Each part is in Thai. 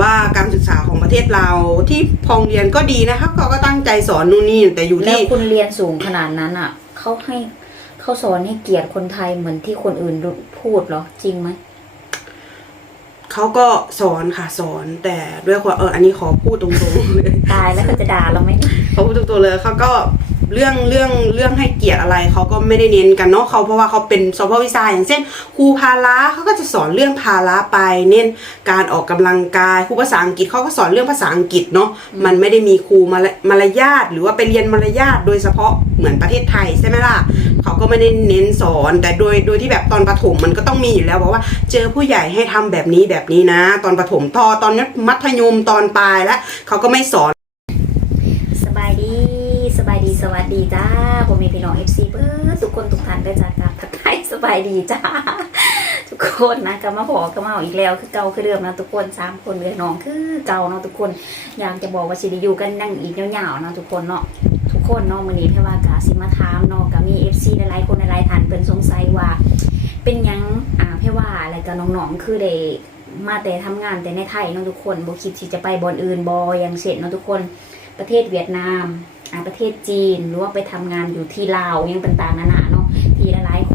ว่าการศึกษาของประเทศเราที่พองเรียนก็ดีนะครับเขาก็ตั้งใจสอนนู่นนี่แต่อยู่แล้วที่คุณเรียนสูงขนาดนั้นอะเขาให้เขาสอนให้เกียรติคนไทยเหมือนที่คนอื่นพูดเหรอจริงไหมเขาก็สอนค่ะสอนแต่ด้วยความเอออันนี้ขอพูดตรงๆเลยตายแล้วเขาจะด่าเราไหมเนี่ยเขาพูดตรงๆเลยเขาก็ เรื่องเรื่องเรื่องให้เกียรติอะไรเขาก็ไม่ได้เน้นกันเนาะเขาเพราะว่าเขาเป็นสพวิชาอย่างเช่นครูพาละเขาก็จะสอนเรื่องพาละไป เน้นการออกกำลังกายครูภาษาอังกฤษเขาก็สอนเรื่องภาษาอังกฤษเนาะมันไม่ได้มีครูมารมารยาทหรือว่าไปเรียนมารยาทโดยเฉพาะเหมือนประเทศไทยใช่ไหมล่ะเขาก็ไม่ได้เน้นสอน แต่โดยโดยที่แบบตอนประถมมันก็ต้องมีอยู่แล้วบอกว่า เจอผู้ใหญ่ให้ทำแบบนี้แบบนี้นะ ตอนประถมทอตอนมัธยมตอนปลายแล้วเขาก็ไม่สอน สบายดีสบายดีสวัสดีจ้าผมมีพี่น้องเอฟซีเพื่อทุกคนทุกท่านได้จากการทักทายส บายดีจ้าทุกคนนะก็มาพอก็มาเอาอีกแล้วคือเก่าคือเดิมนะทุกคนสามคนเลยน้องคือเก่าเนาะทุกคนอยากจะบอกว่าสิได้อยู่กันนั่งอีกยาวๆเนาะทุกคนเนาะทุกคนเนาะมือนี้เพื่อว่ากาสิมาถามเนาะก็มี FC หลายๆคนหลายๆท่านเพิ่นสงสัยว่า เป็นยังอ่าเพื่อว่าอะไรกับน้องๆคือได้มาแต่ทำงานแต่ในไทยเนาะทุกคนบ่คิดที่จะไปบอนอื่นบอย่างเช่นเนาะทุกคนประเทศเวียดนามอ่าประเทศจีนหรือว่าไปทำงานอยู่ที่ลาวยังต่างๆนานาเนาะที่หลายๆค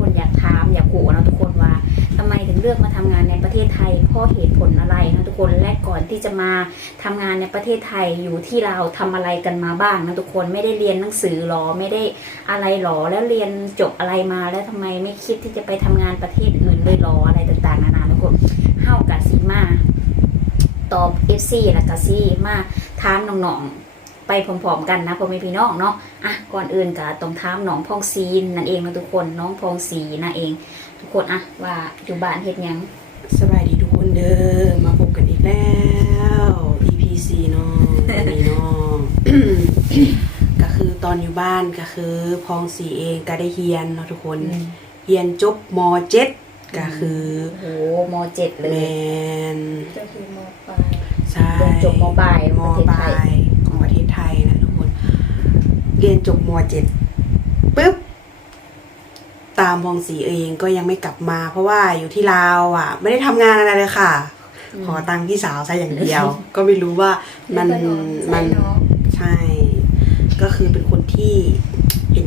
อยากถามอยากขู่เนาะทุกคนว่าทำไมถึงเลือกมาทำงานในประเทศไทยเพราะเหตุผลอะไรนะทุกคนและก่อนที่จะมาทำงานในประเทศไทยอยู่ที่เราวทำอะไรกันมาบ้างนะทุกคนไม่ได้เรียนหนังสือหรอไม่ได้อะไรหรอแล้วเรียนจบอะไรมาแล้วทำไมไม่คิดที่จะไปทำงานประเทศอื่นเลยหรออะไรต่างๆนานาทุกคนเฮากะซีมาตอบเอฟซีและกะซีมาถามน้องๆ ไปพร้อมๆกันนะพ่อแม่พี่น้องเนาะอะก่อนอื่นกะต้องถามน้องพองซีนนั่นเองนะทุกคนน้องพองซีนั่นเอง ทุกคนอะว่าอยู่บ้านเฮ็ดหยังสบายดีทุกคนเด้อมาพบกันอีกแล้ว EP 4เนาะวันนี้เนาะก็คือตอนอยู่บ้านก็คือพองสีเองก็ได้เฮียนเนาะทุกคนเฮียนจบม .7 ก็คือโอ้โหมเจ็ดเลแมยนก็คือมปลายใช่เรียนจบมปลายมประเทศปไทลาย ยของประเทศไทยนะทุกคน เรียนจบม .7 ปุ๊บ ตามพองสีเองก็ยังไม่กลับมา เพราะว่าอยู่ที่ลาวอะ ไม่ได้ทำงานอะไรเลยค่ะ ขอตังค์พี่สาวซะอย่างเดียว ก็ไม่รู้ว่ามันมันใช่ ก็คือเป็นคนที่เห็น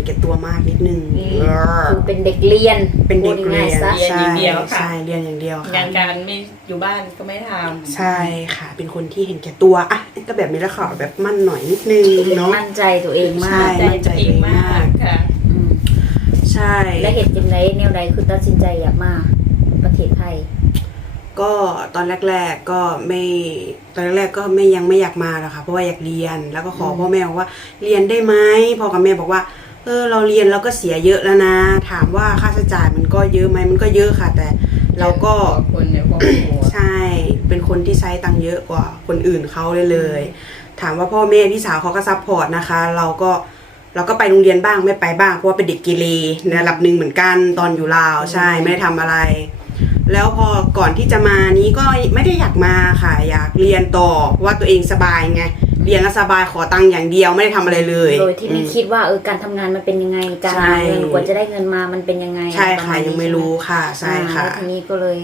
แก่ตัวมากนิดนึงอืม เออคือเป็นเด็กเรียนเป็นเด็กพูเรียนง่าๆซะเรียนอย่างเดียวค่ะ ใช่เรียนอย่างเดียวค่ะงานการไม่อยู่บ้านก็ไม่ทำใช่ค่ะ เป็นคนที่เห็นแก่ตัวอะก็แบบนี้แหละค่ะแบบมั่นหน่อยนิดนึงเนาะ มั่นใจตัวเองมาใช่กใจตัวเองมากค่ะอืมใช่ และเหตุจังไรแนวใดคือตัดสินใจอยากมาประเทศไทย ก็ตอนแรก ๆก็ไม่ตอนแรกๆก็ไม่ยังไม่อยากมาหรอกค่ะเพราะว่าอยากเรียนแล้วก็ขอพ่อแม่บอกว่าเรียนได้ไหมพ่อกับแม่บอกว่า เออเราเรียนเราก็เสียเยอะแล้วนะ ถามว่าค่าใช้จ่ายมันก็เยอะไหมมันก็เยอะค่ะ แต่เราก็ คนในครอบครัวใช่ เป็นคนที่ใช้ตังค์เยอะกว่าคนอื่นเขาเลยเลย ถามว่าพ่อแม่พี่สาวเขาก็ซัพพอร์ตนะคะ เราก็เราก็ไปโรงเรียนบ้างไม่ไปบ้างเพราะว่าเป็นเด็กเกเรในระดับหนึ่งเหมือนกันตอนอยู่ลาวใช่ไม่ได้ทำอะไร แล้วพอก่อนที่จะมานี้ก็ไม่ได้อยากมาค่ะ อยากเรียนต่อเพราะว่าตัวเองสบายไง เรียนแล้วสบายขอตังค์อย่างเดียวไม่ได้ทำอะไรเลยโดยที่ไม่อืมคิดว่าเออการทำงานมันเป็นยังไงการใช่หาเงินกว่าจะได้เงินมามันเป็นยังไงใช่ปรค่ะมาณนี้ยังไม่รู้ค่ะใช่อ่าค่ะแล้วทีนี้ก็เลย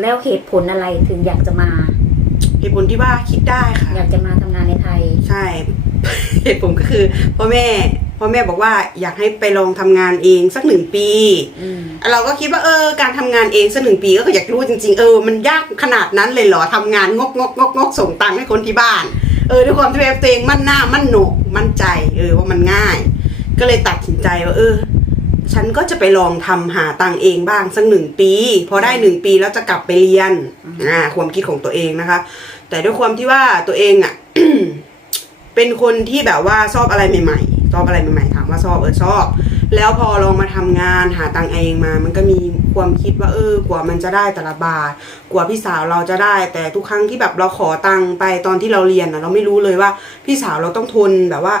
แล้วเหตุผลอะไรถึงอยากจะมา เหตุผลที่ว่าคิดได้ค่ะ อยากจะมาทำงานในไทย ใช่ เหตุผลก็คือพ่อแม่พ่อแม่บอกว่าอยากให้ไปลองทำงานเองสักหนึ่งปี อืม เราก็คิดว่าเออการทำงานเองสักหนึ่งปีก็อยากรู้จริงๆเออมันยากขนาดนั้นเลยเหรอทำงานงกงกงกงกส่งตังค์ให้คนที่บ้าน เออด้วยความที่ตัวเองมั่นหน้ามั่นโหนกมั่นใจ เออว่ามันง่าย ก็เลยตัดสินใจว่าเออ ฉันก็จะไปลองทำหาตังค์เองบ้างสักหนึ่งปี พอได้หนึ่งปีแล้วจะกลับไปเรียนอ่าความคิดของตัวเองนะคะ แต่ด้วยความที่ว่าตัวเองอะเป็นคนที่แบบว่าชอบอะไรใหม่ๆชอบอะไรใหม่ๆถามว่าชอบเออชอบ แล้วพอลองมาทำงานหาตังค์เองมา มันก็มีความคิดว่าเออกว่ามันจะได้แต่ละบาท กว่าพี่สาวเราจะได้ แต่ทุกครั้งที่แบบเราขอตังค์ไปตอนที่เราเรียนนะเราไม่รู้เลยว่าพี่สาวเราต้องทนแบบว่า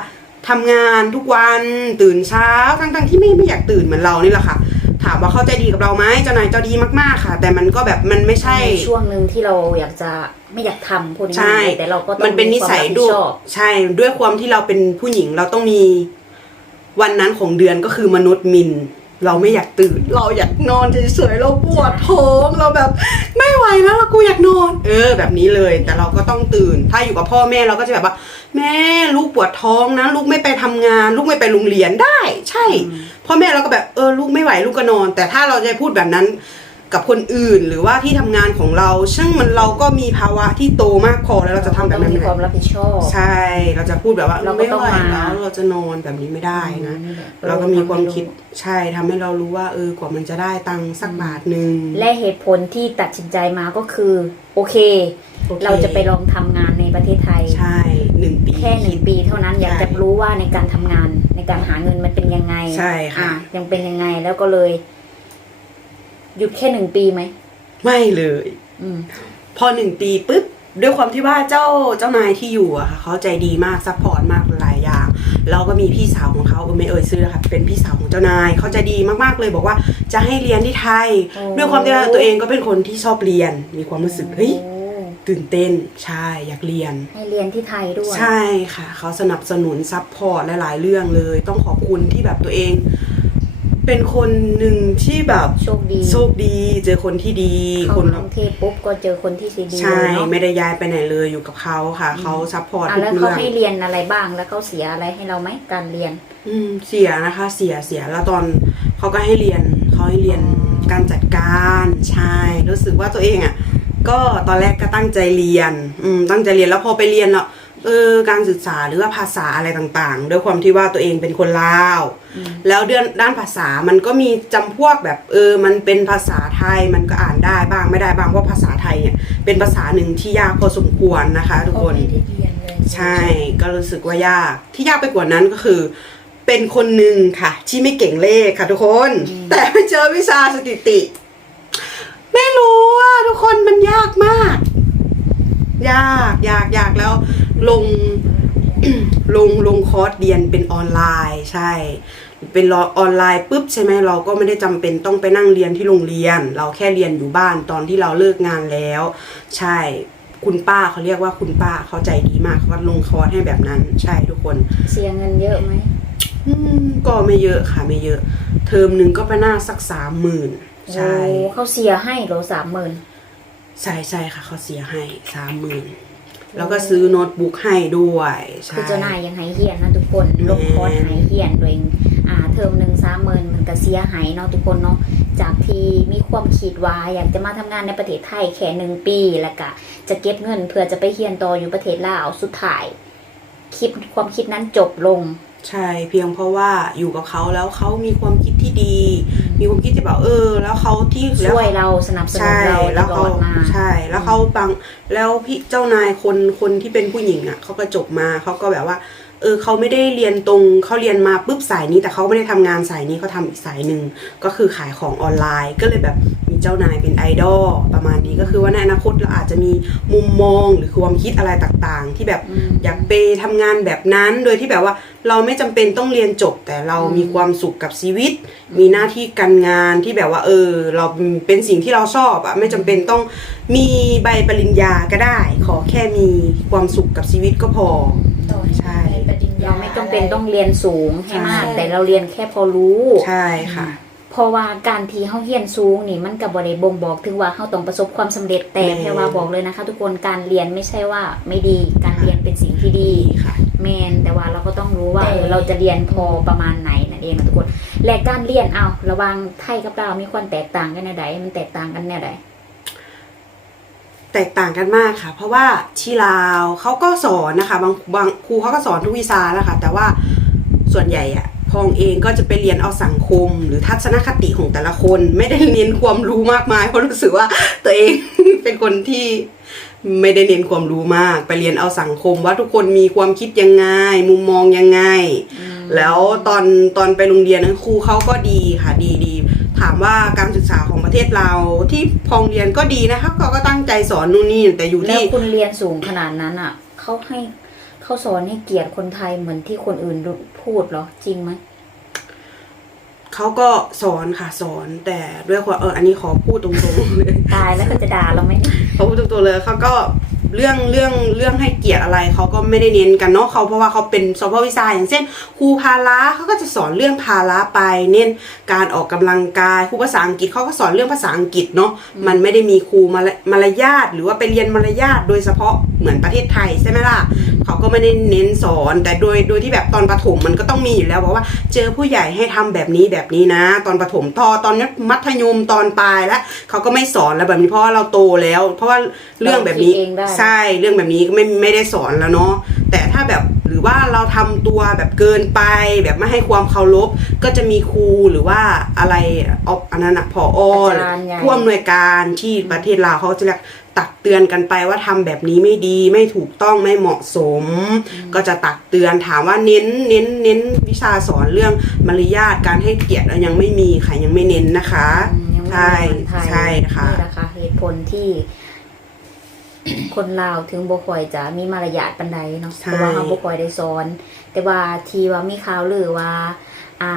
ทำงานทุกวันตื่นเช้าทั้งๆที่ไม่ไม่อยากตื่นเหมือนเรานี่แหละค่ะ ถามว่าเข้าใจดีกับเราไหมเจ้านายเจ้าดีมากๆค่ะ แต่มันก็แบบมันไม่ใช่ในช่วงหนึ่งที่เราอยากจะไม่อยากทำพูดใช่ง่ายๆแต่เราก็ต้องมันเป็นนิสัยมีด้คววามรับผิชอบใช่ด้วยความที่เราเป็นผู้หญิงเราต้องมี วันนั้นของเดือนก็คือมนุษย์มิน เราไม่อยากตื่น เราอยากนอนเฉยๆเราปวดท้องเราแบบ ไม่ไหวแล้วเรากูอยากนอน เออ แบบนี้เลย แต่เราก็ต้องตื่น ถ้าอยู่กับพ่อแม่เราก็จะแบบว่า แม่ลูกปวดท้องนะ ลูกไม่ไปทำงาน ลูกไม่ไปโรงเรียนได้ ใช่ พ่อแม่เราก็แบบเออลูกไม่ไหวลูกก็นอน แต่ถ้าเราจะพูดแบบนั้น กับคนอื่นหรือว่าที่ทำงานของเรา ซึ่งมันเราก็มีภาวะที่โตมากพอแล้วเราจะทำแบบนั้นมีไม่ความได้รับผิดชอบ ใช่ เราจะพูดแบบว่าเราก็ไม่ต้องไหวมา แล้วเราจะนอนแบบนี้ไม่ได้นะอืมเราก็มีความคิดใช่ทำให้เรารู้ว่าเออกว่ามันจะได้ตังค์สักบาทหนึ่งและเหตุผลที่ตัดสินใจมาก็คือ โอเค โอคเราจะไปลองทำงานในประเทศไทย ใช่หนึ่งปี แค่หนึ่งปีเท่านั้นอยากจะรู้ว่าในการทำงานในการหาเงินมันเป็นยังไงใช่ค่ะ อ่ยังเป็นยังไงแล้วก็เลย หยุดแค่หนึ่งปีไหม ไม่เลย อืม พอหนึ่งปีปุ๊บด้วยความที่ว่าเจ้าเจ้านายที่อยู่อะค่ะเขาใจดีมากซัพพอร์ตมากหลายอย่างเราก็มีพี่สาวของเขาเออไม่เอ่ยชื่อนะคะเป็นพี่สาวของเจ้านายเขาใจดีมากๆเลยบอกว่าจะให้เรียนที่ไทย โอ้ ด้วยความที่ว่าตัวเองก็เป็นคนที่ชอบเรียนมีความรู้สึกเฮ้ยโอ้ตื่นเต้นใช่อยากเรียน ให้เรียนที่ไทยด้วย ใช่ค่ะ เขาสนับสนุนซัพพอร์ตหลาย ๆ เรื่องเลย ต้องขอบคุณที่แบบตัวเอง เป็นคนหนึ่งที่แบบโชคดีโชคดี เจอคนที่ดีเข้าคนกรุงเทพปุ๊บก็เจอคนที่ดีๆใช่เลยเนาะไม่ได้ย้ายไปไหนเลยอยู่กับเขาค่ะเขาซัพพอร์ตอะทุกแล้วเขาเรื่องให้เรียนอะไรบ้างแล้วเขาเสียอะไรให้เราไหมการเรียน อืมเสียนะคะ เสียเสียแล้วตอนเขาก็ให้เรียนเขาให้เรียนการจัดการใช่รู้สึกว่าตัวเองอะก็ตอนแรกก็ตั้งใจเรียนอืมตั้งใจเรียนแล้วพอไปเรียนแล้วเออการศึกษาหรือว่าภาษาอะไรต่างๆ ด้วยความที่ว่าตัวเองเป็นคนลาว แล้วเดือนด้านภาษามันก็มีจำพวกแบบเออมันเป็นภาษาไทยมันก็อ่านได้บ้างไม่ได้บ้างเพราะภาษาไทยเนี่ยเป็นภาษาหนึ่งที่ยากพอสมควรนะคะ ทุกคนเขาไม่ได้เรียนเลยใช่ก็รู้สึกว่ายากที่ยากไปกว่านั้นก็คือ เป็นคนหนึ่งค่ะ ที่ไม่เก่งเลขค่ะ ทุกคน แต่ไปเจอวิชาสถิติ ไม่รู้ว่าทุกคนมันยากมาก ยากยากยากแล้ว ลงลงลงคอร์สเรียนเป็นออนไลน์ใช่ เป็นรอออนไลน์ปุ๊บใช่ไหมเราก็ไม่ได้จำเป็นต้องไปนั่งเรียนที่โรงเรียน เราแค่เรียนอยู่บ้านตอนที่เราเลิกงานแล้ว ใช่คุณป้าเขาเรียกว่าคุณป้าเขาใจดีมากเขาก็ลงคอร์สให้แบบนั้น ใช่ทุกคนเสียเงินเยอะไหมอืมก็ไม่เยอะค่ะไม่เยอะ เทอมหนึ่งก็ไปหน้าสักสามหมื่นใช่โอ้เขาเสียให้เหรอสามหมื่นใช่ใช่ค่ะเขาเสียให้สามหมื่น แล้วก็ซื้อโน้ตบุ๊กให้ด้วยใช่คือเจ้านายยังให้เฮียนนะทุกคนแม่ลงคอร์สให้เฮียนโดยอ่าเทอมหนึ่งสามหมื่นมันก็เสียหายเนาะทุกคนเนาะจากที่มีความคิดว่าอยากจะมาทำงานในประเทศไทยแค่หนึ่งปีแล้วก็จะเก็บเงินเพื่อจะไปเฮียนต่ออยู่ประเทศลาวสุดท้ายคิดความคิดนั้นจบลง ใช่เพียงเพราะว่าอยู่กับเขาแล้วเขามีความคิดที่ดี มีความคิดที่แบบเออ แล้วเขาที่แล้วช่วยเราสนับสนุนใช่เราแล้วตลเขาอดมาใช่ แล้วเขาบังแล้วพี่เจ้านายคนคนที่เป็นผู้หญิงอะเขาก็จบมาเขาก็แบบว่า เออเขาไม่ได้เรียนตรงเขาเรียนมาปุ๊บสายนี้ แต่เขาไม่ได้ทำงานสายนี้เขาทำอีกสายหนึ่งก็คือขายของออนไลน์ ก็เลยแบบมีเจ้านายเป็นไอดอลประมาณนี้ก็คือว่าในอนาคตเราอาจจะมีมุมมองหรือความคิดอะไรต่างๆ ที่แบบอืมอยากไปทำงานแบบนั้น โดยที่แบบว่าเราไม่จำเป็นต้องเรียนจบ แต่เรามีความสุขกับชีวิต มีหน้าที่การงานที่แบบว่า เออ เราเป็นสิ่งที่เราชอบอะไม่จำเป็นต้องมีใบปริญญาก็ได้ ขอแค่มีความสุขกับชีวิตก็พอ ต่อใช่ปริญญาเราไม่จำเป็นต้องเรียนสูงให้มาก ใช่ แต่เราเรียนแค่พอรู้ ใช่ค่ะ เพราะว่าการที่เฮาเรียนสูงนี่มันก็บ่ได้บ่งบอกถึงว่าเฮาต้องประสบความสำเร็จแต่แม่แค่ว่าบอกเลยนะคะ ทุกคนการเรียนไม่ใช่ว่าไม่ดีการเรียนเป็นสิ่งที่ดี ดีค่ะ แมนแต่ว่าเราก็ต้องรู้ว่าเออเราจะเรียนพอประมาณไหนนั่นเองนะทุกคนและการเรียนเอาระหว่างไทยกับลาวมีความแตกต่างกันแนวใดมันแตกต่างกันแนวใดแตกต่างกันมากค่ะ เพราะว่าที่ลาวเขาก็สอนนะคะ บางบางครูเขาก็สอนทุกวิชาแล้วค่ะ แต่ว่าส่วนใหญ่อะพองเองก็จะไปเรียนเอาสังคม หรือทัศนคติของแต่ละคน ไม่ได้เน้นความรู้มากมายเพราะรู้สึกว่าตัวเองเป็นคนที่ไม่ได้เน้นความรู้มาก ไปเรียนเอาสังคม ว่าทุกคนมีความคิดยังไง มุมมองยังไง แล้วตอนตอนไปโรงเรียนนั้นครูเขาก็ดีค่ะ ดีดี ถามว่าการศึกษาของประเทศเราที่พองเรียนก็ดีนะคะเขาก็ตั้งใจสอนนู่นนี่แต่อยู่แล้วที่ คุณเรียนสูงขนาดนั้นอะเขาให้เขาสอนให้เกียรติคนไทยเหมือนที่คนอื่นพูดเหรอจริงไหม เขาก็สอนค่ะสอนแต่ด้วยความเอออันนี้ขอพูดตรงๆเลย ตายแล้วเขาจะด่าเราไหม เขาพูดตรงๆเลยเขาก็เรื่องเรื่องเรื่องให้เกียรติอะไรเขาก็ไม่ได้เน้นกันเนาะเขาเพราะว่าเขาเป็นสพวิชาอย่างเช่นครูพาละเขาก็จะสอนเรื่องพาละไป เน้นการออกกำลังกายครูภาษาอังกฤษเขาก็สอนเรื่องภาษาอังกฤษเนาะมันไม่ได้มีครูมารมารยาทหรือว่าไปเรียนมารยาทโดยเฉพาะเหมือนประเทศไทยใช่ไหมล่ะเขาก็ไม่ได้เน้นสอน แต่โดยโดยที่แบบตอนประถมมันก็ต้องมีอยู่แล้วบอกว่า เจอผู้ใหญ่ให้ทำแบบนี้แบบนี้นะ ตอนประถมทอตอนนี้มัธยมตอนปลายแล้วเขาก็ไม่สอนแล้วแบบนี้เพราะว่าเราโตแล้ว เพราะว่าเรื่องแบบนี้เราคิดเองได้ใช่เรื่องแบบนี้ก็ไม่ไม่ได้สอนแล้วเนาะแต่ถ้าแบบหรือว่าเราทำตัวแบบเกินไป แบบไม่ให้ความเคารพก็จะมีครูหรือว่าอะไรออกอันนั้นอะพอออาจารย์ใหญ่ผู้อำนวยการที่ประเทศลาวเขาจะเรียกตักเตือนกันไปว่าทำแบบนี้ไม่ดีไม่ถูกต้องไม่เหมาะสม ก็จะตักเตือนถามว่าเน้นเน้นเน้นวิชาสอนเรื่องมารยาทการให้เกียรติยังไม่มีค่ะยังไม่เน้นนะคะอืมยังไม่ใช่เหมือนไทยใช่ค่ะนี่แหละค่ะเหตุผลที่ คนลาวถึงบ่ค่อยจะมีมารยาทปันใดเนาะใช่เพราะว่าเขาบ่ค่อยได้สอน แต่ว่าที่ว่ามีข่าวลือว่า อ่า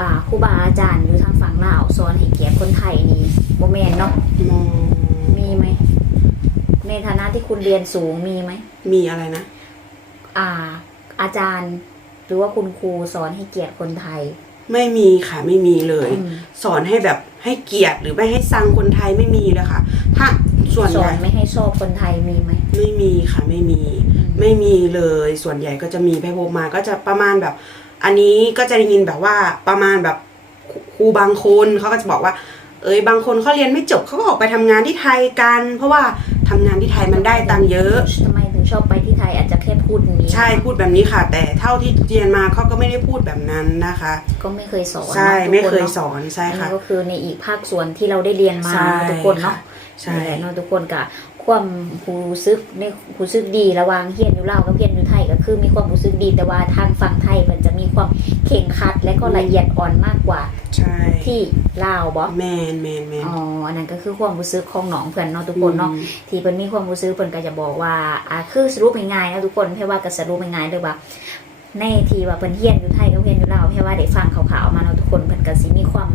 อ่าครูบาอาจารย์อยู่ทางฝั่งลาวสอนให้เกียรติคนไทยนี่บ่แม่นเนาะมองมีไหมในฐานะที่คุณเรียนสูงมีไหมมีอะไรนะอ่า อาจารย์ หรือว่าคุณครูสอนให้เกียรติคนไทย ไม่มีค่ะไม่มีเลยอืมสอนให้แบบ ให้เกียรติหรือไม่ให้ซังคนไทยไม่มีเลยค่ะ ถ้าส่วนสใหอญ่นไม่ให้ชอบคนไทยมีไหม ไม่มีค่ะไม่มี ไม่มีเลยส่วนใหญ่ก็จะมีไปพบมาก็จะประมาณแบบ อันนี้ก็จะได้ยินแบบว่าประมาณแบบครูครูบางคนเขาก็จะบอกว่า เอ้ยบางคนเขาเรียนไม่จบเขาก็ออกไปทำงานที่ไทยกัน เพราะว่าทำงานที่ไทยมันได้ตังค์เยอะ ทำไมถึง ชอบไปที่ไทยอาจจะแค่พูดอย่างนี้ ใช่พูดแบบนี้ค่ะ แต่เท่าที่เรียนมาเขาก็ไม่ได้พูดแบบนั้นนะคะ ก็ไม่เคยสอนใช่นะทุกไม่นเคยนาะสอนใช่อันค่ะนี้ก็คือในอีกภาคส่วนที่เราได้เรียนมาใช่ทุกคนเนาะ ใช่นี่แหละเนาะทุกคนกับความรู้สึกในรู้สึกดีระหว่างเฮียนอยู่ลาวกับเฮียนอยู่ไทยก็คือมีความรู้สึกดีแต่ว่าทางฝั่งไทยมันจะมีความเข่งครัดและก็ละเอียดอ่อนมากกว่าใช่ที่ลาวบอแมนแมนแมนอ๋ออันนั้นก็คือความรู้สึกของน้องเพื่อนเนาะทุกคนเนาะอืมที่เพิ่นมีความรู้สึกเพิ่นก็จะบอกว่าอ่าคือสรุปง่ายๆนะทุกคนเพื่อว่าก็สรุปง่ายๆเลยว่าในที่ว่าเพิ่นเฮียนอยู่ไทยกับเฮียนอยู่ลาว เพื่อว่าได้ฟังข่าวๆมาเนาะทุกคนเพิ่นก็สิมีความ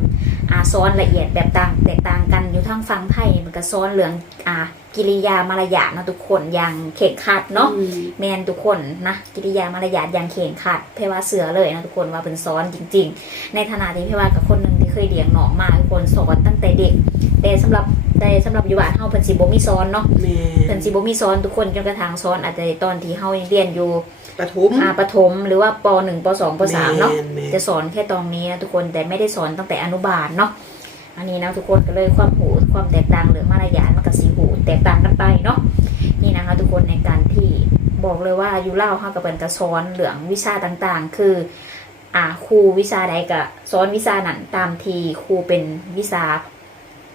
อ่าซ้อนละเอียดแบบต่างแตกต่างกันอยู่ทางฝั่งไทยมันก็ซ้อนเรื่องอ่ากิริยามารยาทเนาะทุกคนอย่างเข่งครัดเนาะอืมแมนทุกคนนะกิริยามารยาทอย่างเข่งครัดเพราะว่าเสือเลยนะทุกคนว่าเป็นซ้อนจริง ๆ ในฐานะที่เพราะว่ากับคนหนึ่งที่เคยเลี้ยงน้องมาทุกคนสอนตั้งแต่เด็กแต่สำหรับแต่สำหรับอยู่บ้านเฮาเพิ่นสิบ่มีซ้อนเนาะแมเพิ่นนสิบ่มีซ้อนทุกคนจนกระทั่งซ้อนอาจจะตอนที่เฮาเรียนอยู่ ปฐม อ่าประถมหรือว่าป .1 ป .2 ป .3 เนาะแม่นแม่น จะสอนแค่ตรงนี้นะทุกคนแต่ไม่ได้สอนตั้งแต่อนุบาลเนาะอันนี้นะทุกคนก็เลยความหูความแตกต่างหรือมารยาทมันกับสีหูแตกต่างกันไปเนาะนี่นะคะทุกคนในการที่บอกเลยว่าอยู่เล่าเฮากับเพิ่นก็สอนเหลืองวิชาต่างๆ คือ อ่าครูวิชาใดก็สอนวิชานั้นตามที่ครูเป็นวิชา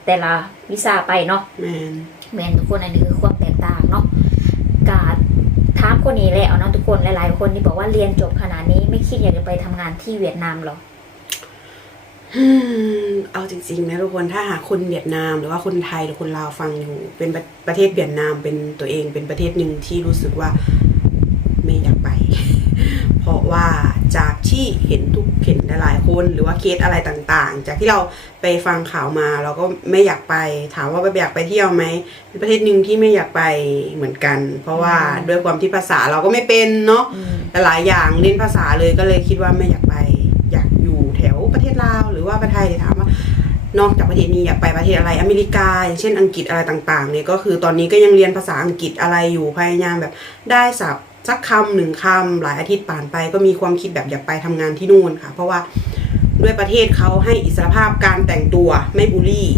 แต่ละวิชาไปเนาะ แมนแมนทุกคนอันนี้คือความแตกต่างเนาะกา ถามคนนี้และเนาะทุกคนหลาย ๆ คนที่บอกว่าเรียนจบขนาดนี้ไม่คิดอยากจะไปทำงานที่เวียดนามหรออืมเอาจริงๆนะทุกคนถ้าหากคนเวียดนามหรือว่าคนไทยหรือคนลาวฟังอยู่ เป็นประประเทศเวียดนามเป็นตัวเองเป็นประเทศหนึ่งที่รู้สึกว่าไม่อยากไป เพราะว่าจากที่เห็นทุกเห็นหลายๆคนหรือว่าเคสอะไรต่างๆ จากที่เราไปฟังข่าวมาเราก็ไม่อยากไป ถามว่าไปอยากไปเที่ยวไหมเป็นประเทศหนึ่งที่ไม่อยากไปเหมือนกัน เพราะว่าอืมด้วยความที่ภาษาเราก็ไม่เป็นเนาะอืมหลายๆอย่างเล่นภาษาเลยก็เลยคิดว่าไม่อยากไป อยากอยู่แถวประเทศลาวหรือว่าประเทศไทยถามว่านอกจากประเทศนี้อยากไปประเทศอะไรอเมริกา อย่างเช่นอังกฤษอะไรต่างๆเนี่ยก็คือตอนนี้ก็ยังเรียนภาษาอังกฤษอะไรอยู่พยายามแบบได้สับ สักคำหนึ่งคำหลายอาทิตย์ผ่านไป ก็มีความคิดแบบอยากไปทำงานที่นู่นค่ะ เพราะว่าด้วยประเทศเขาให้อิสรภาพการแต่งตัวไม่บูลลี่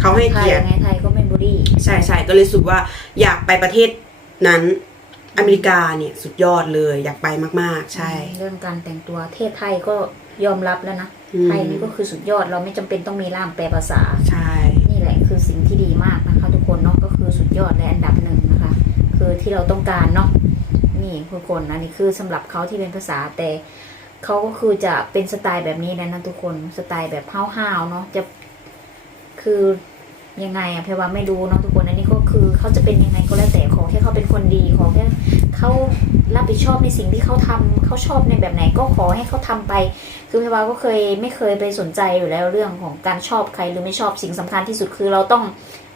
เขาให้ไทยเกียรติไงไทยก็ไม่บุรีใช่ใช่ก็เลยรู้สึกว่าอยากไปประเทศนั้นอเมริกาเนี่ยสุดยอดเลยอยากไปมาก ๆ ใช่ เรื่องการแต่งตัวเทศไทยก็ยอมรับแล้วนะอืมไทยนี่ก็คือสุดยอดเราไม่จำเป็นต้องมีล่ามแปลภาษาใช่นี่แหละคือสิ่งที่ดีมากนะคะ ทุกคนเนาะก็คือสุดยอดและอันดับหนึ่งนะคะ คือที่เราต้องการเนาะ นี่ทุกคนอันนี้คือสำหรับเขาที่เป็นภาษาแต่เขาก็คือจะเป็นสไตล์แบบนี้นะนะทุกคนสไตล์แบบห้าวๆเนาะจะคือยังไงอะเพรว่าไม่รู้เนาะทุกคนอันนี้ก็คือเขาจะเป็นยังไงก็แล้วแต่ขอแค่เขาเป็นคนดีขอแค่เขารับผิดชอบในสิ่งที่เขาทำเขาชอบในแบบไหนก็ขอให้เขาทำไป คือเพรว่าก็เคยไม่เคยไปสนใจอยู่แล้วเรื่องของการชอบใครหรือไม่ชอบสิ่งสำคัญที่สุดคือเราต้อง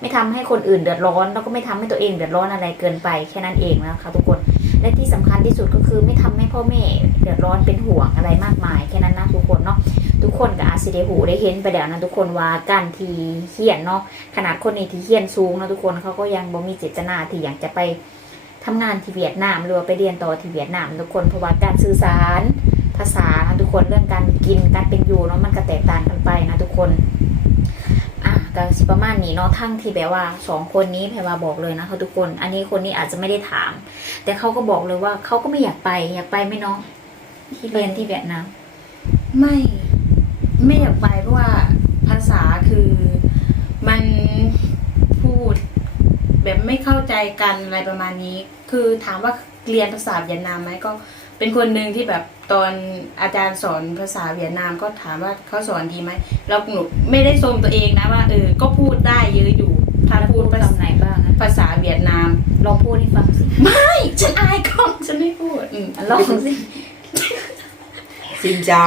ไม่ทำให้คนอื่นเดือดร้อน แล้วก็ไม่ทำให้ตัวเองเดือดร้อนอะไรเกินไปแค่นั้นเองนะคะทุกคน และที่สำคัญที่สุดก็คือไม่ทำให้พ่อแม่เดือดร้อนเป็นห่วงอะไรมากมายแค่นั้นนะทุกคนเนาะทุกคนกับอาซิเดหูได้เห็นไปแล้วนะทุกคนว่าการทีเขียนเนาะขนาดคนในที่เขียนสูงนะทุกคนเขาก็ยังบ่มีเจตนาที่อยากจะไปทำงานที่เวียดนามหรือไปเรียนต่อที่เวียดนามทุกคนเพราะว่าการสื่อสารภาษานะทุกคนเรื่องการกินการเป็นอยู่เนาะมันก็แตกต่างกันไปนะทุกคน ก็สิประมาณนี้เนาะทั้งที่แบบว่าสองคนนี้แพรว่าบอกเลยนะคะทุกคน อันนี้คนนี้อาจจะไม่ได้ถาม แต่เขาก็บอกเลยว่าเขาก็ไม่อยากไป อยากไปไหมเนาะที่เรียนที่เวียดนามไม่ไม่อยากไปเพราะว่าภาษาคือมันพูด แบบไม่เข้าใจกันอะไรประมาณนี้ คือถามว่าเรียนภาษาเวียดนามไหมก็ เป็นคนหนึ่งที่แบบตอนอาจารย์สอนภาษาเวียดนามก็ถามว่าเขาสอนดีไหมเราหนูไม่ได้ชมตัวเองนะว่าเออก็พูดได้เยอะอยู่ถ้าแล้วพูพูดดภาคำไหนบ้างนะภาษาเวียดนามลองพูดให้ฟังสิไม่ฉันอายกล้องฉันไม่พูดอืมลองสิสินเจ้า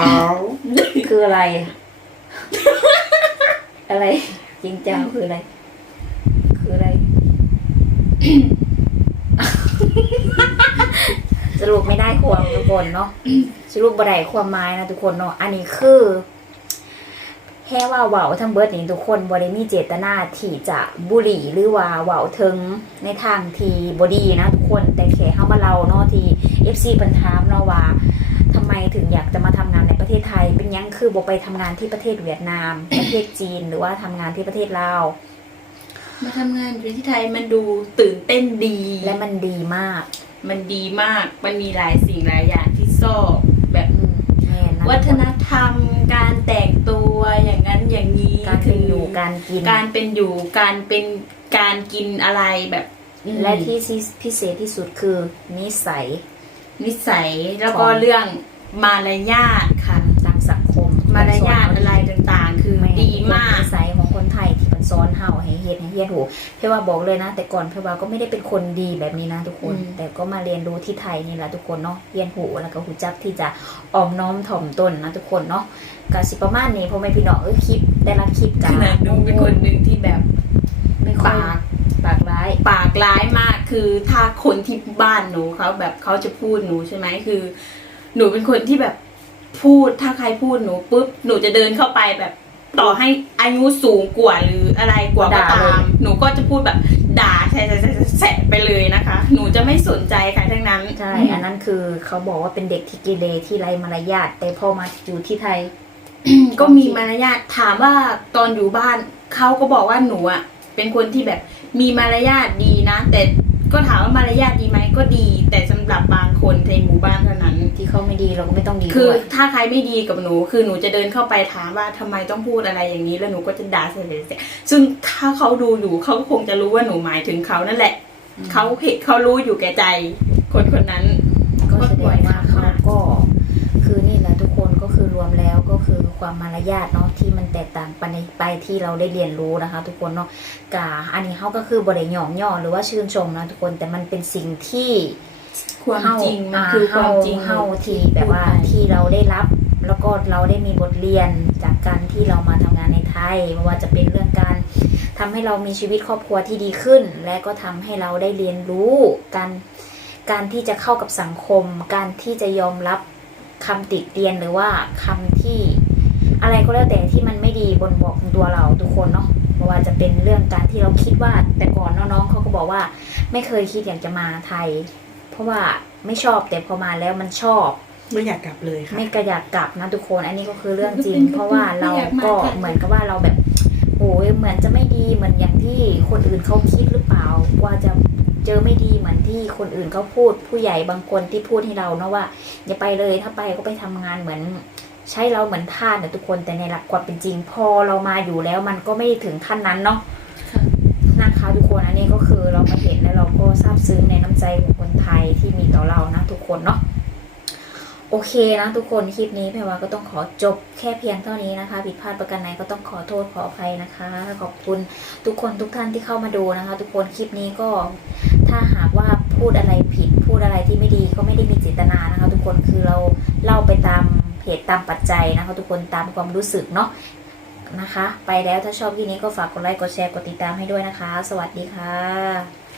คืออะไร อะไรจริงจังคืออะไร คืออะไร สรุปไม่ได้ความทุกคนเนาะสรุปบ่ได้ความหมายนะทุกคนเนาะอันนี้คือแค่ว่าเว้าทั้งเบิดนี่ทุกคนบ่ได้มีเจตนาที่จะบุหรี่หรือว่าเว้าถึงในทางที่บ่ดีนะทุกคนแต่แค่เฮามาเล่าเนาะที่ FC เพิ่นถามเนาะว่าทำไมถึงอยากจะมาทำงานในประเทศไทย เป็นหยังคือบ่ไปทำงานที่ประเทศเวียดนาม ประเทศจีนหรือว่าทำงานที่ประเทศลาวมาทำงานอยู่ที่ไทยมันดูตื่นเต้นดีและมันดีมาก มันดีมาก มันมีหลายสิ่งหลายอย่างที่ชอบแบบอืมแม่นะวัฒนธรรม การแต่งตัวอย่างนั้นอย่างนี้การเป็นอยู่การกิน การเป็นอยู่การเป็นการกินอะไรแบบและที่พิเศษที่สุดคือนิสัย นิสัยแล้วก็ของ เรื่องมารยาทค่ะตามสังคมมารยาทอะไรต่างๆ คือ แม่ ดีมาก นิสัยของคน ไทยที่มันซ้อนเฮาให้เฮ็ดให้เฮ็ดหูเพว่าบอกเลยนะ แต่ก่อนเพว่าก็ไม่ได้เป็นคนดีแบบนี้นะทุกคนอืมแต่ก็มาเรียนรู้ที่ไทยนี่แหละทุกคนเนาะเรียนหูแล้วก็หูจักที่จะออมน้อมถ่อมตนนะทุกคนเนาะก็สิประมาณนี้พ่อแม่พี่น้องเออคลิปแต่ละคลิปขกันนาดดูเป็นคนหนึ่งที่แบบไม่ค่อยปากปากร้ายปากร้ายมากคือถ้าคนที่บ้านหนูเขาแบบเขาจะพูดหนูใช่ไหมคือ หนูเป็นคนที่แบบพูดถ้าใครพูดหนูปุ๊บหนูจะเดินเข้าไปแบบ ต่อให้อายุสูงกว่าหรืออะไรกว่าก็ตาม หนูก็จะพูดแบบด่าแฉะแฉะแฉะแฉะไปเลยนะคะ หนูจะไม่สนใจใครทั้งนั้น ใช่ อันนั้นคือเขาบอกว่าเป็นเด็กที่เกิเลที่ไร้มารยาทแต่พอมาอยู่ที่ไทย ก็มีมารยาทถามว่าตอนอยู่บ้านเขาก็บอกว่าหนูอะเป็นคนที่แบบมีมารยาทดีนะ แต่ ก็ถามว่ามารยาทดีไหมก็ดี แต่สำหรับบางคนในหมู่บ้านเท่านั้น ที่เขาไม่ดีเราก็ไม่ต้องดีคือด้วยถ้าใครไม่ดีกับหนู คือหนูจะเดินเข้าไปถามว่าทำไมต้องพูดอะไรอย่างนี้ แล้วหนูก็จะด่าเสียๆซึ่งถ้าเขาดูอยู่เขาก็คงจะรู้ว่าหนูหมายถึงเขานั่นแหละอืมเขาเห็นเขารู้อยู่แก่ใจ คนคนนั้น ก็แสดงว่าเขาก็ คือนี่แหละทุกคนก็คือรวมแล้วก็คือความมารยาทเนาะที่มัน แตกต่างไปในไปที่เราได้เรียนรู้นะคะ ทุกคนเนาะกาอันนี้เขาก็คือบริหยองย่อหรือว่าชื่นชมนะทุกคนแต่มันเป็นสิ่งที่ความจริงมันเาคือความจริงเฮาที่แบบว่าที่เราได้รับ แล้วก็เราได้มีบทเรียนจากการที่เรามาทำงานในไทยไม่ว่าจะเป็นเรื่องการทำให้เรามีชีวิตครอบครัวที่ดีขึ้น และก็ทำให้เราได้เรียนรู้การการที่จะเข้ากับสังคม การที่จะยอมรับคำติเตียนหรือว่าคำที่ อะไรก็แล้วแต่ที่มันไม่ดีบนบอกของตัวเราทุกคนเนาะไม่ว่าจะเป็นเรื่องการที่เราคิดว่าแต่ก่อนน้องๆเขาก็บอกว่า ไม่เคยคิดอยากจะมาไทย เพราะว่าไม่ชอบแต่พอมาแล้วมันชอบไม่อยากกลับเลยค่ะไม่กระอยากกลับนะทุกคน อันนี้ก็คือเรื่องจริงไม่เพราะว่าเราไม่อยากมาก็ค่ะเหมือนกับว่าเราแบบโอ้ยเหมือนจะไม่ดีเหมือนอย่างที่คนอื่นเขาคิดหรือเปล่าว่าจะเจอไม่ดีเหมือนที่คนอื่นเขาพูดผู้ใหญ่บางคนที่พูดให้เราเนาะว่าอย่าไปเลยถ้าไปก็ไปทำงานเหมือน ใช้เราเหมือนทาสนะทุกคนแต่ในหลักความเป็นจริง พอเรามาอยู่แล้วมันก็ไม่ได้ถึงขั้นนั้นเนาะนะคะทุกคนอันนี้ก็คือเรามาเห็นแล้วเราก็ซาบซึ้งในน้ำใจของคนไทยที่มีต่อเรานะทุกคนเนาะโอเคนะทุกคนคลิปนี้แพรวาก็ต้องขอจบแค่เพียงเท่านี้นะคะผิดพลาดประการใดก็ต้องขอโทษขออภัยนะคะ ขอบคุณทุกคนทุกท่านที่เข้ามาดูนะคะ ทุกคนคลิปนี้ก็ถ้าหากว่าพูดอะไรผิด พูดอะไรที่ไม่ดีก็ไม่ได้มีเจตนานะคะ ทุกคนคือเราเล่าไปตามเห ตุตามปัจจัยนะคะทุกคนตามความรู้สึกเนาะนะคะ ไปแล้วถ้าชอบที่นี้ก็ฝากกดไลค์กดแชร์กดติดตามให้ด้วยนะคะ สวัสดีค่ะ